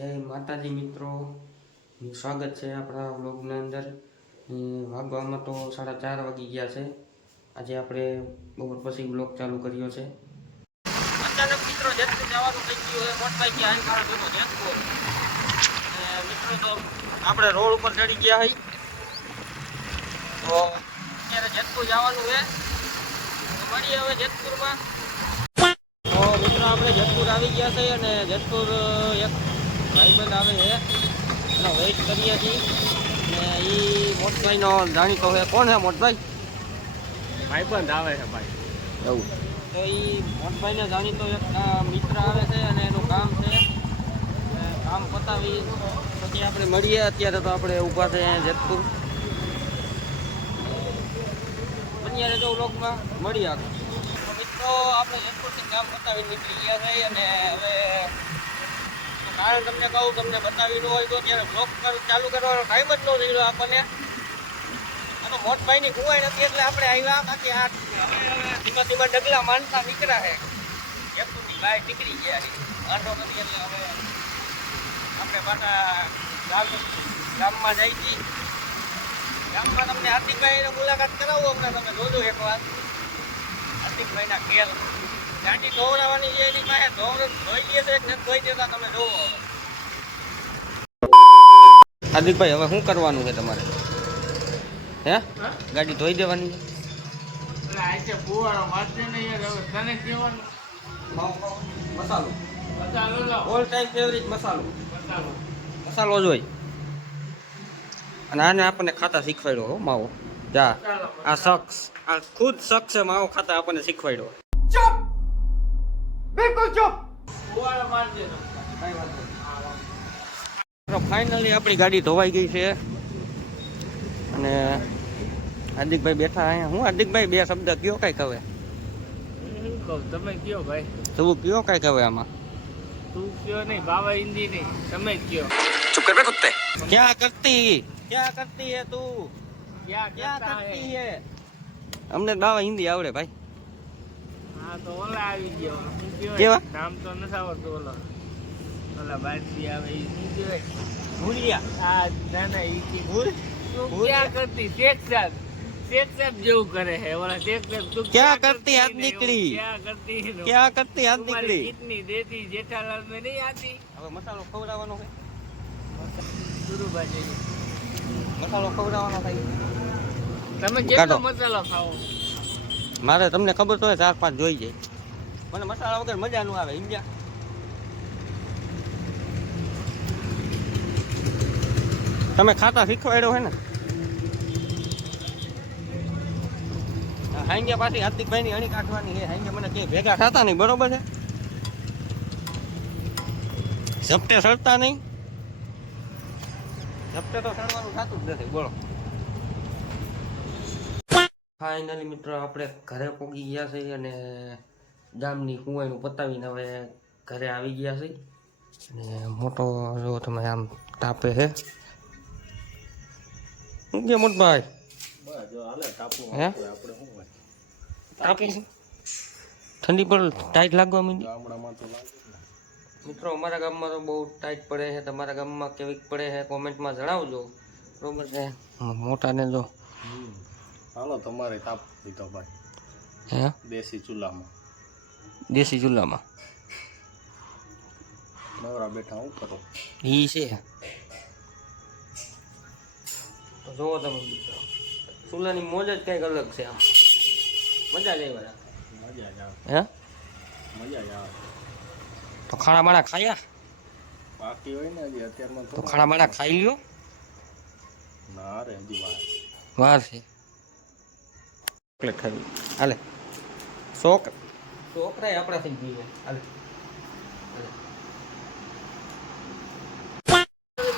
જય માતાજી મિત્રો, સ્વાગત છે આપણા વ્લોગની અંદર। વાગવામાં તો 4:30 વાગી ગયા છે। આજે આપણે બપોર પછી વ્લોગ ચાલુ કર્યો છે। અચાનક મિત્રો જેતપુર જવાનું થઈ ગયું છે। મોટભાઈ કે આઈ મારા જોતો જેતપુર મિત્રો તો આપણે રોડ ઉપર ચડી ગયા હઈ તો અત્યારે જેતપુર જવાનું છે। મળીએ હવે જેતપુરમાં। તો મિત્રો આપણે જેતપુર આવી ગયા છે અને જેતપુર એક ભાઈબંધ આવે છે એનો વેઇટ કરીએ છીએ ને એ મોટભાઈનો જાણીતો છે। કોણ છે મોટભાઈ? ભાઈબંધ આવે છે ભાઈ એવું તો એ મોટભાઈને જાણીતો એક મિત્ર આવે છે અને એનું કામ છે। કામ પતાવી પછી આપણે મળીએ। અત્યારે તો આપણે ઊભા છે જેતપુર। બન્યા રહેજો વ્લોગમાં, મળીએ મિત્રો। આપણે જેતપુરથી કામ પતાવી નીકળી ગયા છે અને હવે કારણ તમને કહું, તમને બતાવી ન હોય તો ત્યારે બ્લોગ ચાલુ કરવાનો ટાઈમ જ ન થયો આપણને। આ તો મોટભાઈની કુવાઈ નથી એટલે આપણે આવ્યા। બાકી આ ધીમા ધીમા ડગલા માનતા નીકળ્યા છે। જેતપુરની બહાર નીકળી ગયા છે, વાંધો નથી। એટલે હવે આપણે પાછા ગામમાં જઈ છીએ। ગામમાં તમને હાર્દિકભાઈની મુલાકાત કરાવું હમણાં, તમે જોજો એકવાર હાર્દિકભાઈના ઘેર। ગાડી ધોવડાવવાની છે એની પાસે ધોઈ દે છે કે ધોઈ દેતા તમે જોવો। હાર્દિકભાઈ હવે શું કરવાનું છે તમારે? હે ગાડી ધોઈ દેવાની છે? મસાલો ઓલ ટાઈમ ફેવરિટ મસાલો જ હોય। અને આને આપણને ખાતા શીખવાડ્યો હો માવો। જા આ શખ્સ, આ ખુદ શખ્સ છે માવો ખાતા આપણને શીખવાડ્યો। ચૂપ, બિલકુલ ચૂપ। ફાઇનલી આપણી ગાડી ધોવાઈ ગઈ છે અને હાર્દિકભાઈ બેઠા અહીંયા। હું હાર્દિકભાઈ બે શબ્દ કયો કઈ કહે? તમે કયો ભાઈ? તું કયો કઈ કહે આમાં? તું કયો નહીં, બાવા હિન્દી નહીં, તમે કયો। ચुप कर बे कुत्ते। क्या करती है तू? ક્યાં क्या કરતા करती હે? है? અમને બાવા હિન્દી આવડે ભાઈ। હા તો ઓલા આવી ગયો, શું કહેવાય? કેવા? નામ તો નથી આવડતું। ઓલા બારથી આવે ઈ શું કહેવાય? ભૂલિયા હા ના ના ઈ કી ભૂલ તું ક્યાં કરતી? શેખ સાહેબ જેવું કરે છે ઓલા શેખ સાહેબ। તું क्या करती हाथ निकली? ક્યાં કરતી? क्या करती हाथ तुम्हारी निकली? कितनी देती जेठालाल में नहीं आती? હવે મસાલો ખવડાવવાનો છે। ગુરુ ભાજી મસાલો ખવડાવવાનો થાય। તમે કેટલો કાઢો। મસાલો ખાઓ? મારે તમને ખબર તો હોય 4-5 જોઈ જાય। મને મસાલા વગર મજા ન આવે ઇન્ડિયા। તમે ખાતા શીખવાડ્યો છે ને? હાંગે પાછી હાર્દિકભાઈની અણી કાઢવાની છે। હાંગે મને કે ભેગા થતા નહીં, બરોબર છે? ઝપટે સડતા નહીં, ઝપટે તો સડવાનું થતું જ નથી। બોલો ફાઇનલી મિત્રો આપણે ઘરે પહોંચી ગયા છે અને ગામની કુવાઈનું પતાવીને હવે ઘરે આવી ગયા છે। અને મોટો જો તમે આમ તાપે છે। શું કે મોટભાઈ? હે તાપે ઠંડી પર ટાઈટ લાગવા માંડી મિત્રો। અમારા ગામમાં તો બહુ ટાઈટ પડે છે। તમારા ગામમાં કેવી પડે છે કોમેન્ટમાં જણાવજો, બરોબર છે? મોટાને જો હાલો તમારે તાપ દીધો ભાઈ। હે દેશી ચૂલામાં નવરા બેઠા હું કરો ઈ છે તો જોવો તમે મિત્રો, ચૂલાની મોજ જ કંઈક અલગ છે। આમ મજા જ આવી। મજા જ આવે, હે મજા જ આવે। તો ખાણા બાણા ખાયા? બાકી હોય ને હજી અત્યારમાં તો ખાણા બાણા ખાઈ લ્યો। ના રે હજી વાર છે। ચોકલેટ ખાવી હાલે? છોકરા આપણાથી જોઈએ હાલે।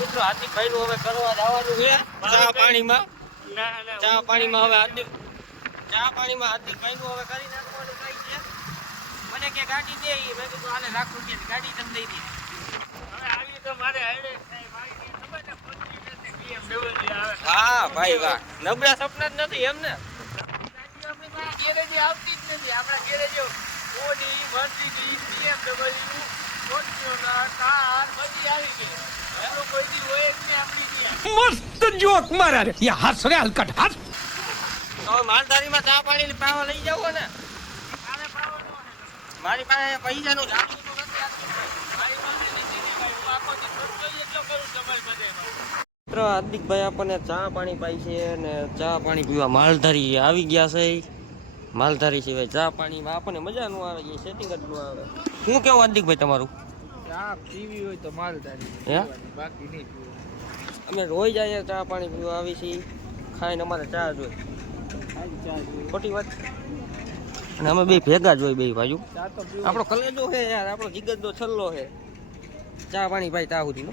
મિત્રો હાર્દિકભાઈ નું હવે કરવા જવાનું છે ચા પાણીમાં। ચા પાણીમાં હાર્દિકભાઈ નું હવે કરી નાખવાનું થાય છે। મને કે ગાડી દે, મેં કીધું હાલે લાખ રૂપિયાની ગાડી તમને દઈ દે। હવે આવી તો મારે હાડે ખબર ને BMW આવે। હા ભાઈ વાહ, નબળા સપના જ નથી એમ ને? ગેરેજ આવતી જ નથી આપણા ગેરેજ। ઓડી, મર્સિડીઝ, BMW પોચ્યું ના કાર બધી આવી ગઈ એનો કોઈ દી હોય જ નહીં આપણી ત્યાં मस्त जोक मारा रे ये हंस रे हलकट हंस તો માલધારીમાં ચા પાણી પાવા લઈ જાવ ને આને પાવાનો હે મારી પાસે પૈસાનું જાડું તો નથી ભાઈ મને નથી ભાઈ હું આખો દી ખર્ચો એટલો કરું તમારી બધેનો મિત્રો હાર્દિકભાઈ આપણને ચા પાણી પાઈ છે અને ચા પાણી પીવા માલધારી આવી ગયા છે માલધારી સિવાય ચા પાણીમાં આપણને મજા ન આવે એ સેટિંગ જ ન આવે શું કેવું હાર્દિકભાઈ તમારું ચા પીવી હોય તો માલધારી હે બાકી નહીં પીવું અમે રોજ અહીંયા ચા પાણી પીવા આવી છીએ ખાઈને અમારે ચા જોઈએ ખાલી ચા જોઈએ ખોટી વાત અને અમે બે ભેગા જ હોય બે બાજુ ચા તો પીવું આપણો કલેજો છે યાર આપણો જીગરનો છલ્લો છે ચા પાણી ભાઈ તા સુધીનો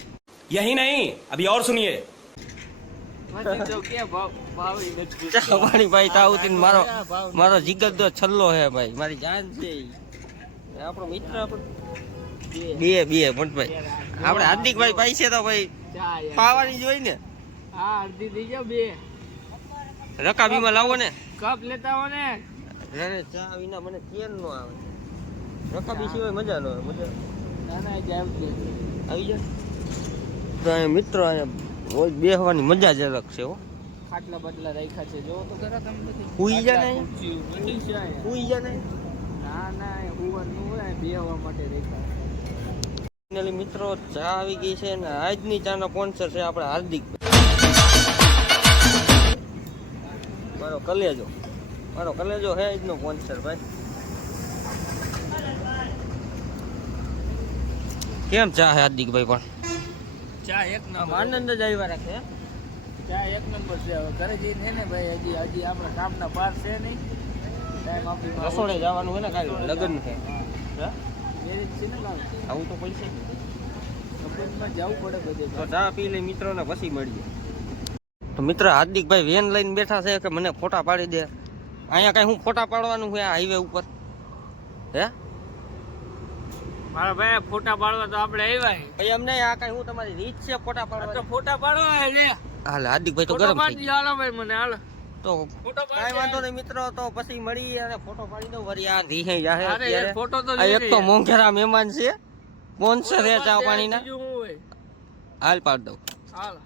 यही नहीं अभी और सुनिए પછી તો કે ભાવ નથી ચા પાણી ભાઈ તા સુધીનો મારો જીગરનો છલ્લો છે ભાઈ મારી જાન છે ઈ. આપણો મિત્ર આપણો બે પણ ભાઈ આપણે હાર્દિકભાઈ ભાઈ છે તો ભાઈ ચા યાર પાવાની જ હોય ને હા અડધી થઈ જાવ બે રકાબીમાં લાવો ને કપ લેતા હો ને અરે ચા વિના મને ચેન નો આવે રકાબી સિવાય મજા ન આવે મજા ના ના જાવ આવી જાય તો અહીંયા મિત્રો અહીંયા રોજ બેસવાની મજા જ અલગ છે હો ખાટલા બાટલા રાખ્યા છે જો તો ખરા તમે બધી હુઈ જા ને બધી છે અહીંયા. હુઈ જા ને ના ના એ હુવાનું હોય બેહવા માટે રાખ્યા ફાઇનલી મિત્રો ચા આવી ગઈ છે ને આજની ચાનો સ્પોન્સર છે આપણે હાર્દિક મારો કલેજો છે આજનો સ્પોન્સર ભાઈ કેમ ચા છે હાર્દિકભાઈ પણ ચા એક નંબર આનંદ જ આવ્યા રાખે હે? ચા એક નંબર છે હવે ઘરે જઈને હે ને ભાઈ હજી આપણા કામના પાર છે નહીં ટાઈમ આપણી પાસે રસોડે જવાનું હોય ને કાલે લગ્ન છે હે? મેરેજ છે ને લાવ આવું તો પૈસે કંપનીમાં જવું પડે બધે તો ચા પી લઈ મિત્રોને પછી મળીએ તો મિત્ર હાર્દિકભાઈ વેન લઈને બેઠા છે કે મને ફોટા પાડી દે અહીંયા કઈ હું ફોટા પાડવાનું છે હાઈવે ઉપર હે મારા ભાઈ ફોટા પાડવા તો આપણે આવ્યા ભાઈ એમ નહીં આ કઈ હું તમારી રીત છે ફોટા તો પાડવાની ફોટા પાડવા હે લે હાલ હાર્દિકભાઈ તો ફોટો ગરમ થઈ પાડી ગયા હાલો ભાઈ મને હાલો તો ફોટો કાંઈ પાડી વાંધો નહીં મિત્રો તો પછી મળી અને ફોટો પાડી દઉં વળી આ રીહે જાહે અરે અત્યારે યાર ફોટો તો આ એક જોઈએ તો મોંઘેરા મહેમાન છે સ્પોન્સર છે ચા પાણીના બીજું શું હોય હાલ પાડ દઉં હાલો